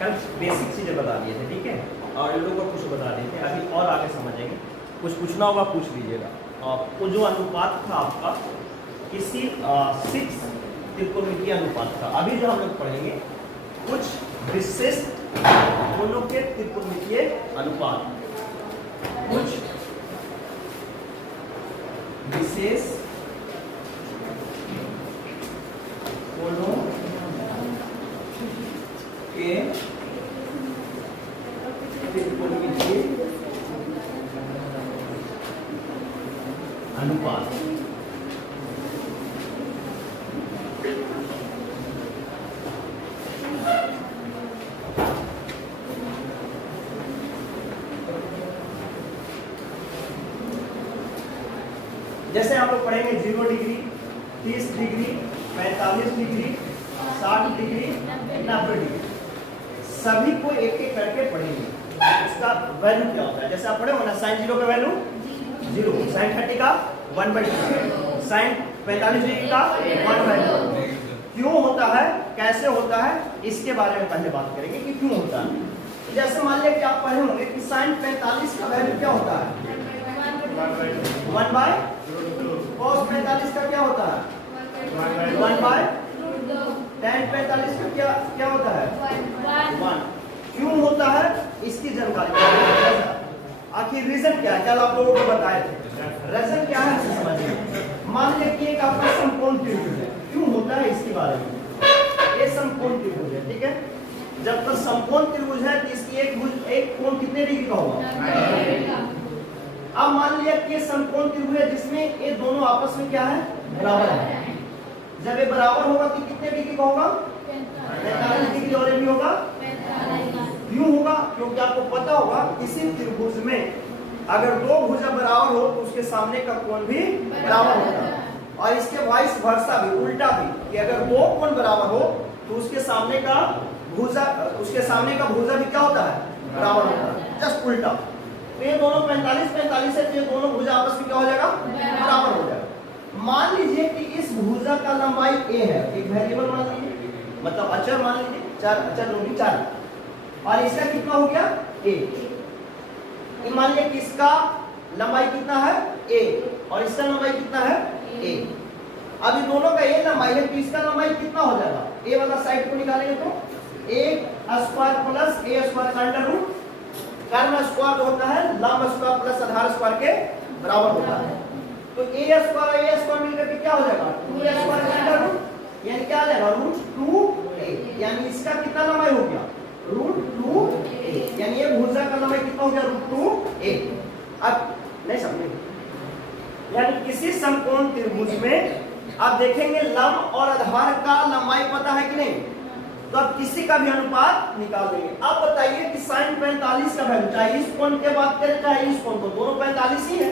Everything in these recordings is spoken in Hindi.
कल बेसिक चीज़ें बता दिए थे, ठीक है, और इन लोगों को कुछ बता दिए थे, अभी और आगे समझेंगे। कुछ पूछना होगा पूछ लीजिएगा। वो जो अनुपात था आपका किसी 6 त्रिकोणमितीय अनुपात था, अभी जो हम लोग पढ़ेंगे कुछ विशिष्ट कोणों के त्रिकोणमितीय अनुपात, कुछ विशेष कोणों के त्रिकोणमितीय अनुपात। जैसे आप लोग पढ़ेंगे 0 degree, 30 degree, 45 degree, 60 degree, 90 degree, सभी को एक एक करके पढ़ेंगे। उसका वैल्यू क्या होता है, जैसे आप पढ़े हो ना, sin 0 का वैल्यू 0, sin 30 का 1/2, sin 45 डिग्री का 1/2। क्यों होता है, कैसे होता है, इसके बारे में पहले बात करेंगे कि क्यों होता है। जैसे मान लिया कि आप पढ़े होंगे कि sin 45 का वैल्यू क्या होता है, 1/, cos 45 का क्या होता है, 1/, tan 45 का क्या होता है, 1। क्यों होता है इसकी जानकारी, आखिर रीजन क्या है, कल आप लोगों को बताए थे। रीजन क्या है समझिए। मान लिया कि एक आपका समकोण त्रिभुज है, क्यों होता है इसके बारे में। ये समकोण त्रिभुज है, ठीक है, जब तक समकोण त्रिभुज है तो इसकी एक कोण कितने डिग्री का होगा। अब मान लिया कि ये समकोण त्रिभुज है जिसमें ये दोनों आपस में क्या है, बराबर है। जब ये बराबर होगा तो कितने डिग्री का होगा, 45 डिग्री, और ये भी होगा। क्यों होगा, क्योंकि आपको पता होगा किसी त्रिभुज में अगर दो भुजा बराबर हो तो उसके सामने का कोण भी बराबर होता है, और इसके वाइस वर्सा भी, उल्टा भी, कि अगर दो कोण बराबर हो तो उसके सामने का भुजा भी क्या होता है, बराबर होता है, जस्ट उल्टा। तो ये दोनों 45 है, तो ये दोनों भुजा आपस में क्या हो जाएगा, बराबर हो जाएगा। मान लीजिए कि इस भुजा का लंबाई a है, एक वेरिएबल मान लीजिए, मतलब अचर मान लीजिए, 4 अचर होगी 4, और इसका कितना हो गया a। मान लिया कि इसका लंबाई कितना है a, और इसका लंबाई कितना है a। अभी दोनों का a लंबाई है, तो इसका लंबाई कितना हो जाएगा, a वाला साइड को निकालेंगे तो a square plus a square का अंडर रूट, कर्ण स्क्वायर होता है लंब स्क्वायर प्लस आधार स्क्वायर के बराबर होता है। तो a स्क्वायर मिलकर के क्या हो जाएगा, 2a स्क्वायर का अंडर रूट, यानी क्या आ जाएगा, √2a, यानी इसका कितना लंबाई हो गया, √2a, यानी ये भुजा का लंबाई कितना हो गया, √2a। अब नहीं समझे, यानी किसी समकोण त्रिभुज में आप देखेंगे लंब और आधार का लंबाई पता है कि नहीं, तो आप किसी का भी अनुपात निकाल देंगे। अब बताइए कि sin 45 का वैल्यू, चाहे इस कोण के बात करें चाहे इस कोण को, दोनों 45 ही है,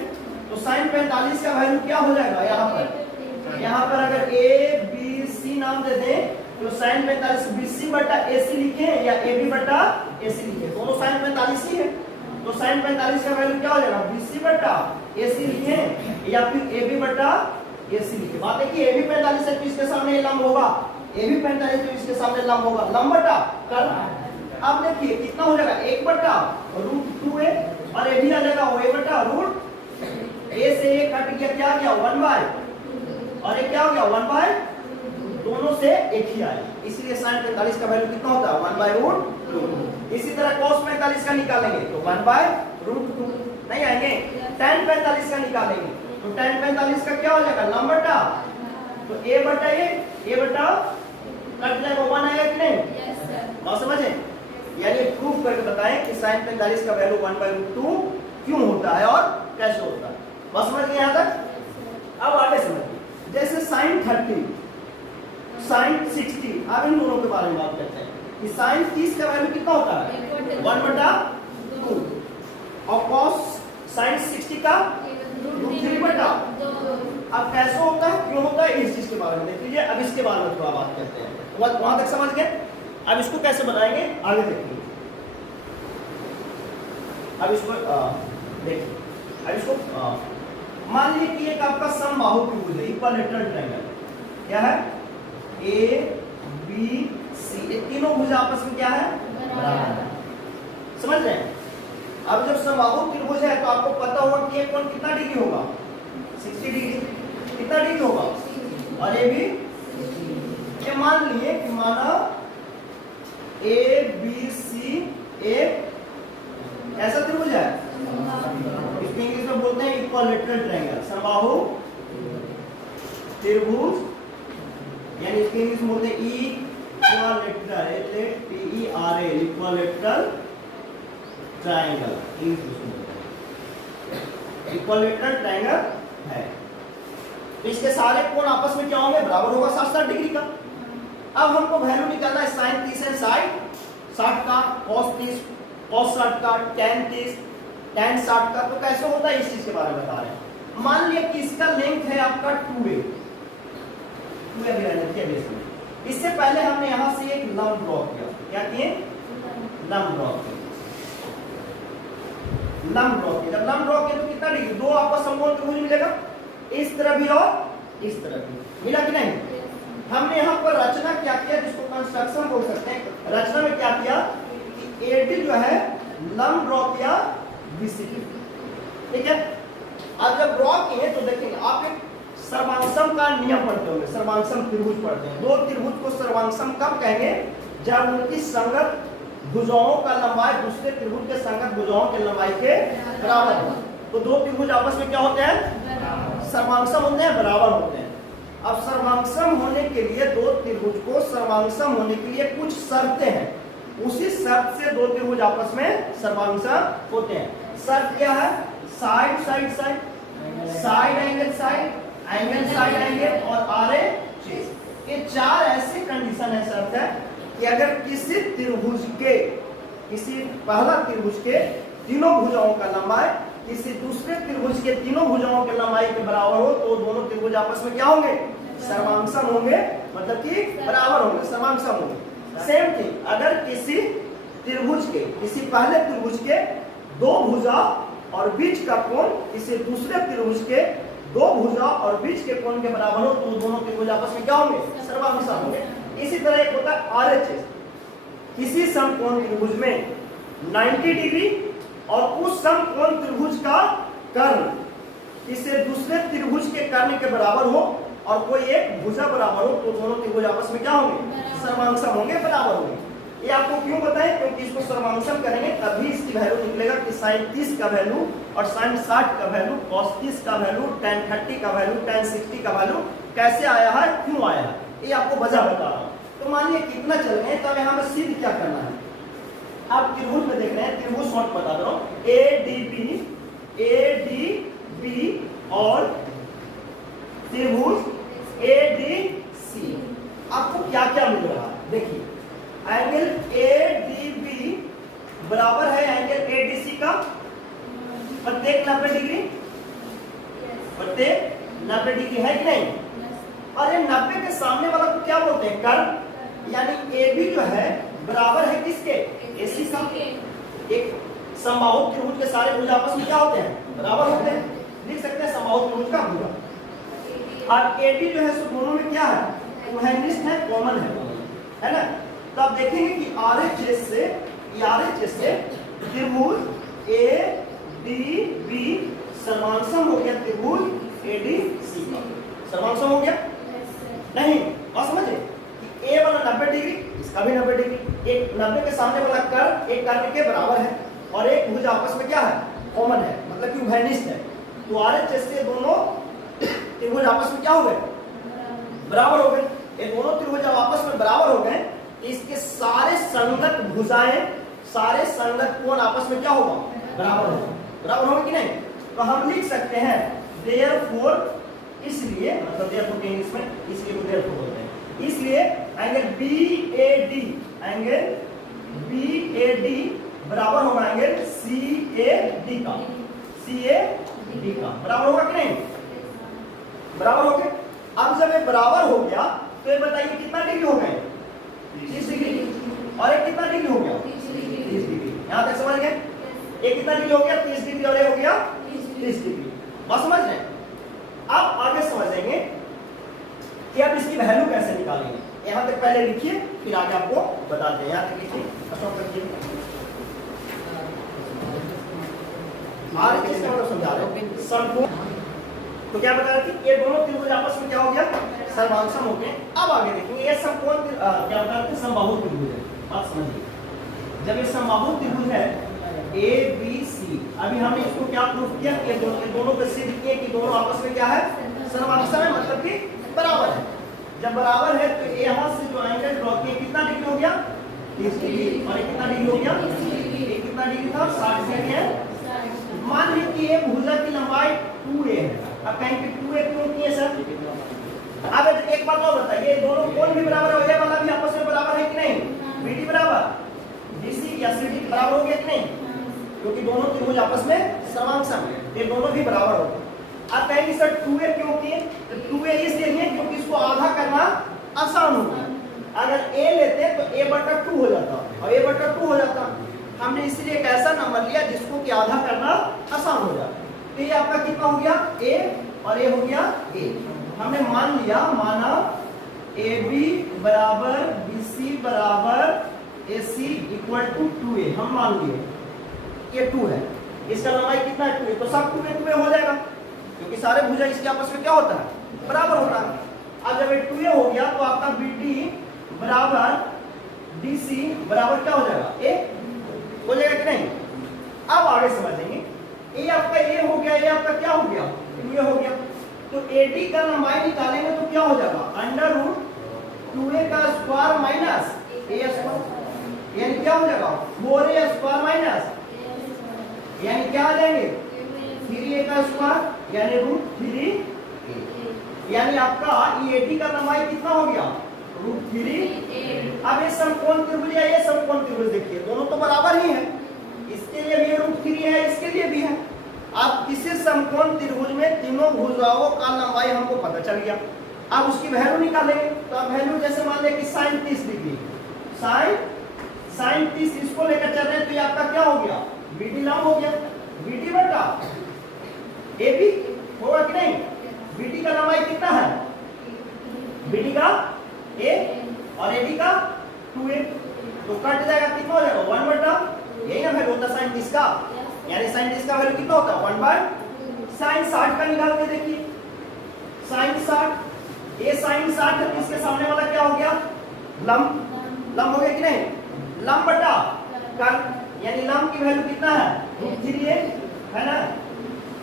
तो sin 45 का वैल्यू क्या हो जाएगा, यहाँ पर अगर a b c नाम दे दें तो sin 45 bc बटा ac लिखे या ab बटा ac लिखे, दोनों sin 45 ही है, तो sin 45 का वैल्यू क्या हो जाएगा, bc बटा ac लिखे या फिर ab बटा ac लिखे। बात है कि ab 45 है तो इसके सामने लंब होगा, ab 45 तो इसके सामने लंब होगा, लंब बटा कर्ण। अब देखिए कितना हो जाएगा, 1 बटा √2a, और ये भी आ जाएगा a बटा √a से a कट गया, क्या गया 1/, और ये क्या हो गया 1/, दोनों से एक ही आए, इसलिए sin 45 का वैल्यू कितना होता है, 1/√2। इसी तरह cos 45 का निकालेंगे तो 1/√2 नहीं आएंगे, tan 45 का निकालेंगे तो tan 45 का क्या हो जाएगा, लंब बटा, तो a बटा कट जाएगा 1 आएगा कि नहीं, बात समझे। यानी प्रूफ करके बताएं कि sin 45 का वैल्यू 1/√2 क्यों होता है और कैसे होता है, बात समझ गए यहाँ तक। अब आगे समझिए, जैसे sin 30, sin 60, अब इन दोनों के बारे में बात करते हैं कि sin 30 का वैल्यू कितना होता है, 1/2, और cos sin 60 का √3/2। अब कैसे होता है, क्यों होता है, इस चीज के बारे में देख लीजिए। अब इसके बारे में थोड़ा बात करते हैं, वहां तक समझ गए। अब इसको कैसे बनाएंगे आगे देखिए। अब इसको देखिए, अब इसको मान लीजिए कि एक आपका समबाहु त्रिभुज है, इक्विलैटरल ट्रायंगल, क्या है, ए बी सी, ये तीनों भुजा आपस में क्या है, बराबर है। समझ रहे हैं? अब जब समबाहु त्रिभुज है तो आपको पता होगा कि ये कोण कितना डिग्री होगा, 60 डिग्री। कितना डिग्री होगा? और ये भी, ये मान लिए कि माना ए बी सी एक ऐसा त्रिभुज है, इसको इंग्लिश में बोलते हैं इक्विलैटरल ट्रायंगल, समबाहु त्रिभुज, यानी इसको इंग्लिश में बोलते हैं equilateral, equilateral triangle, equilateral triangle है। तो इसके सारे कोण आपस में क्या होंगे? बराबर होगा 60 डिग्री का। अब हमको वैल्यू निकालना है sin 30 है, साइन 60 का, cos 30, cos 60 का, tan 30, tan 60 का। तो कैसे होता है इस चीज के बारे में बता रहे हैं। मान लिया कि इसका लेंथ है आपका 2a, इससे पहले हमने यहां से एक लंब ड्रॉ किया। क्या किए? लंब ड्रॉ किया। लंब ड्रॉ किया, जब लंब ड्रॉ किया तो कितना डिग्री? दो आपका समकोण त्रिभुज मिलेगा, इस तरह भी और इस तरह भी। मिला कि नहीं? हमने यहाँ पर रचना क्या किया, जिसको कंस्ट्रक्शन बोल सकते हैं। रचना में क्या किया कि एडी जो है लंब ड्रॉ किया बीसी की, ठीक है। अब जब ड्रॉ किए तो देखेंगे आप एक सर्वांगसम का नियम पढ़ते होंगे, सर्वांगसम त्रिभुज पढ़ते हैं। दो त्रिभुज को सर्वांगसम कब कहेंगे? जब उनकी संगत भुजाओं का लंबाई दूसरे त्रिभुज के संगत भुजाओं के लंबाई के बराबर हो। तो दो त्रिभुज आपस में क्या होते हैं? सर्वांगसम होते हैं, बराबर होते हैं। अब सर्वांगसम होने के लिए दो त्रिभुज को सर्वांगसम होने के लिए कुछ शर्तें हैं, उसी शर्त से दो त्रिभुज आपस में सर्वांगसम होते हैं। शर्त क्या है? Side side side, side angle side, angle side angle और आरएचएस। ये चार ऐसे कंडीशन है, शर्त है कि अगर किसी त्रिभुज के, किसी पहला त्रिभुज के तीनों भुजाओं का लंबाई किसी दूसरे त्रिभुज के तीनों भुजाओं के लंबाई के बराबर हो तो दोनों त्रिभुज आपस में क्या होंगे? सर्वांगसम होंगे, मतलब कि बराबर होंगे, सर्वांगसम होंगे। सेम थिंग, अगर किसी त्रिभुज के, किसी पहले त्रिभुज के दो भुजा और बीच का कोण किसी दूसरे त्रिभुज के दो भुजा और बीच के कोण के बराबर हो तो दोनों त्रिभुज आपस में क्या होंगे? सर्वांगसम होंगे। इसी तरह एक होता है आरएचएस, किसी समकोण त्रिभुज में 90 डिग्री और उस समकोण त्रिभुज का कर्ण किसी दूसरे त्रिभुज के कर्ण के बराबर हो और कोई एक भुजा बराबर हो तो दोनों त्रिभुज आपस में क्या होंगे? सर्वांगसम होंगे, बराबर होंगे। ये आपको क्यों बताएं? क्योंकि इसको सर्वांगसम करेंगे तभी इसकी वैल्यू निकलेगा कि sin 30 का वैल्यू और sin 60 का वैल्यू, cos 30 का वैल्यू, tan 30 का वैल्यू, tan 60 का वैल्यू कैसे आया है, क्यों आया है, ये आपको वजह बता रहा हूं। तो मानिए कितना चल गए, तो अब यहाँ पर सिद्ध क्या करना है। आप त्रिभुज में देख रहे हैं, त्रिभुज शॉर्ट बता दो, ADB और त्रिभुज ADC। आपको क्या क्या मिल रहा है? देखिए, एंगल ADB बराबर है एंगल ADC का प्रत्येक 90 डिग्री, प्रत्येक 90 डिग्री, है कि नहीं? और ये 90 के सामने वाला को क्या बोलते हैं? कर्व। यानी AB जो है बराबर है किसके? AC का। एक समबाहु त्रिभुज के सारे भुजा आपस में क्या होते हैं? बराबर होते हैं। लिख सकते हैं समबाहु त्रिभुज का भुजा। और AD जो है सो दोनों में क्या है? कोहेरेंस है, कॉमन है ना? तो आप देखेंगे कि RHS से त्रिभुज ADB सर्वांगसम हो गया त्रिभुज ADC का। सर्वांगसम हो गया? नहीं, और समझे कि A वाला 90 डिग्री, इसका भी 90 डिग्री, एक 90 के सामने वाला कर्व एक कर्व के बराबर है और एक भुज आपस में क्या है? कॉमन है, मतलब कि उभयनिष्ठ है। तो RHS से दोनों त्रिभुज आपस में क्या हो गए? बराबर हो गए। ये दोनों त्रिभुज जब आपस में बराबर हो गए, इसके सारे संगत भुजाएं, सारे संगत कोण आपस में क्या होगा? बराबर होगा। बराबर होगा कि नहीं? तो हम लिख सकते हैं therefore, इसलिए, मतलब therefore के इंग्लिश में इसलिए को therefore बोलते हैं। इसलिए एंगल BAD बराबर होगा एंगल CAD का। CAD का बराबर होगा कि नहीं? बराबर हो गए। अब जब ये बराबर हो गया तो ये बताइए कितना डिग्री हो गए? 30 डिग्री। और एक कितना डिग्री हो गया? 30 डिग्री। यहां तक समझ गए? एक कितना डिग्री हो गया? 30 डिग्री और ये हो गया 30 डिग्री। बस समझ रहे हैं? अब आगे समझेंगे कि अब इसकी वैल्यू कैसे निकालेंगे। यहाँ तक पहले लिखिए, फिर आगे आपको बताते हैं। यहाँ तक लिखिए, स्टॉप करिए। समझा रहे समकोण। तो क्या बता रहे थे, ये दोनों त्रिभुज आपस में क्या हो गया, सर्वांगसम हो गए। अब आगे देखेंगे ये समकोण क्या बता रहे थे, समबाहु त्रिभुज है। बात समझिए, जब ये समबाहु त्रिभुज है ए बी सी, अभी हमने इसको क्या प्रूफ किया, ये दोनों को सिद्ध किए कि दोनों आपस में क्या है, सर्वांगसम है, मतलब कि बराबर है। जब बराबर है तो यहाँ से जो एंगल ड्रॉ किए कितना डिग्री हो गया, 30 डिग्री, और ये कितना डिग्री हो गया, ये कितना डिग्री था, 60 डिग्री है। मान लीजिए कि ये भुजा की लंबाई 2a है। अब कहेंगे 2a क्यों किए सर? अब एक बात और बताइए, दोनों कोण भी बराबर है, ये वाला भी आपस में बराबर है कि नहीं, बीडी बराबर बीसी या सीडी बराबर हो गया कि नहीं, क्योंकि दोनों त्रिभुज आपस में समांतर है, ये दोनों भी बराबर हो गए। अब कहेंगे सर 2a क्यों किए, तो 2a इसलिए है क्योंकि इसको आधा करना आसान होगा। अगर a लेते तो a/2 हो जाता और a/2 हो जाता। हमने इसलिए एक ऐसा नंबर लिया जिसको कि आधा करना आसान हो जाए। तो ये आपका कितना हो गया, a और a हो गया a। हमने मान लिया, माना AB बराबर BC बराबर AC इक्वल टू 2a, हम मान लिए ये 2 है, इसका लंबाई कितना है 2a, तो सब 2a हो जाएगा, क्योंकि सारे भुजा इसके आपस में क्या होता है, बराबर होता है। अब जब ये 2a हो गया तो आपका BD बराबर DC बराबर क्या हो जाएगा, a हो जाएगा कि नहीं। अब आगे समझेंगे, ये आपका a हो गया, ये आपका क्या हो गया, 2a हो गया। तो AD का लंबाई निकालेंगे तो क्या हो जाएगा, √2a का स्क्वायर माइनस a स्क्वायर, यानी क्या हो जाएगा 4a स्क्वायर माइनस, यानी क्या आ जाएंगे 3a का स्क्वायर, यानी √3a, यानी आपका AD का लंबाई कितना हो गया, √3। अब ये समकोण त्रिभुज है, ये समकोण त्रिभुज देखिए दोनों तो बराबर ही है, इसके लिए भी √3 है, इसके लिए भी है। अब किसी समकोण त्रिभुज में तीनों भुजाओं का लंबाई हमको पता चल गया। अब उसकी वैल्यू निकालेंगे, तो अब वैल्यू जैसे मान लें कि sin 30 डिग्री, sin 30 इसको लेकर चल रहे हैं, तो ये आपका क्या हो गया, BD लंब हो गया, BD बटा AB होगा कि नहीं। BD का लंबाई कितना है, BD का a और AD का 2a, तो कट जाएगा, कितना हो जाएगा 1 बटा, यही ना वैल्यू होता sin 30 का, यानी sin 30 का वैल्यू कितना होता है 1/, sin 60 का निकाल के देखिए, sin 60, ये sin 60 है, इसके सामने वाला क्या हो गया, लंब हो गया कि नहीं, लंब बटा कर्ण, यानी लंब की वैल्यू कितना है √3a है ना,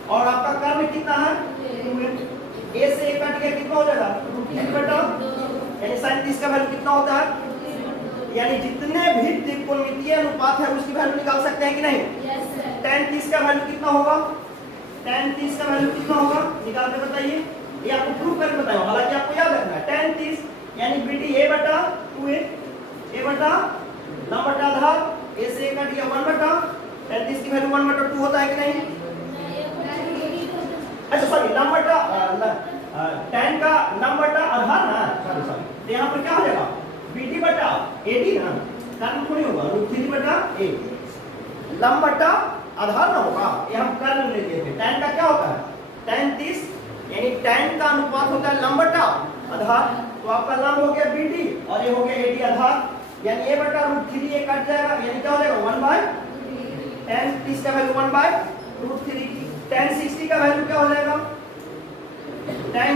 और आपका कर्ण कितना है 2a, a से a कट गया, कितना हो जाएगा √3 बटा, यानी sin 30 का वैल्यू कितना होता है, यानी जितने भी त्रिकोणमितीय अनुपात है उसकी वैल्यू निकाल सकते हैं कि नहीं। tan 30 का वैल्यू कितना होगा, tan 30 का वैल्यू कितना होगा, निकाल के बताइए, ये आपको प्रूफ करके बताया, हालांकि आपको याद रखना है tan 30 यानी BD a बटा 2a, a बटा लंब बटा आधार, a से a कट गया 1 बटा, tan 30 की वैल्यू 1/2 होता है कि नहीं, अच्छा सॉरी लंब बटा tan का लंब बटा आधार ना, सॉरी तो यहाँ पर क्या हो जाएगा BD बटा AD ना, कर्ण थोड़ी होगा, √3 बटा a, लंब बटा आधार ना होगा, ये हम कर्ण ले लिए थे। tan का क्या होता है tan 30, यानी tan का अनुपात होता है लंब बटा आधार, तो आपका लंब हो गया BD और ये हो गया AD आधार, यानी a बटा √3 ये कट जाएगा, यानी क्या हो जाएगा 1/, tan 30 का वैल्यू 1/√3, tan 60 का वैल्यू क्या हो जाएगा, tan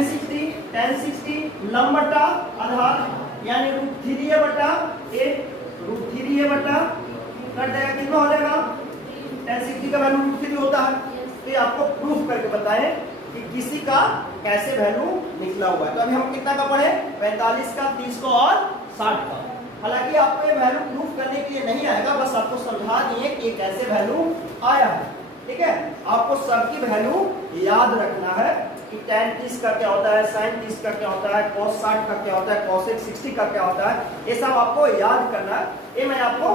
60 लंब बटा आधार, यानी √3a बटा a, √3a बटा कट जाएगा, कितना हो जाएगा tan 60 का वैल्यू √3 होता है। तो ये आपको प्रूफ करके बताएं कि किसी का कैसे वैल्यू निकला हुआ है। तो अभी हम कितना का पढ़े, 45 का, 30 का और 60 का। हालांकि आपको ये वैल्यू प्रूफ करने के लिए नहीं आएगा, बस आपको समझा दिए कि ये कैसे वैल्यू आया है, ठीक है। आपको सबकी वैल्यू याद रखना है कि tan 30 का क्या होता है, sin 30 का क्या होता है, cos 60 का क्या होता है, cosec 60 का क्या होता है, ये सब आपको याद करना है। ये मैं आपको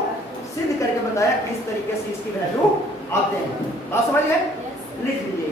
सिद्ध करके बताया किस तरीके से इसकी वैल्यू आते हैं, बात समझिए, लिख लीजिए।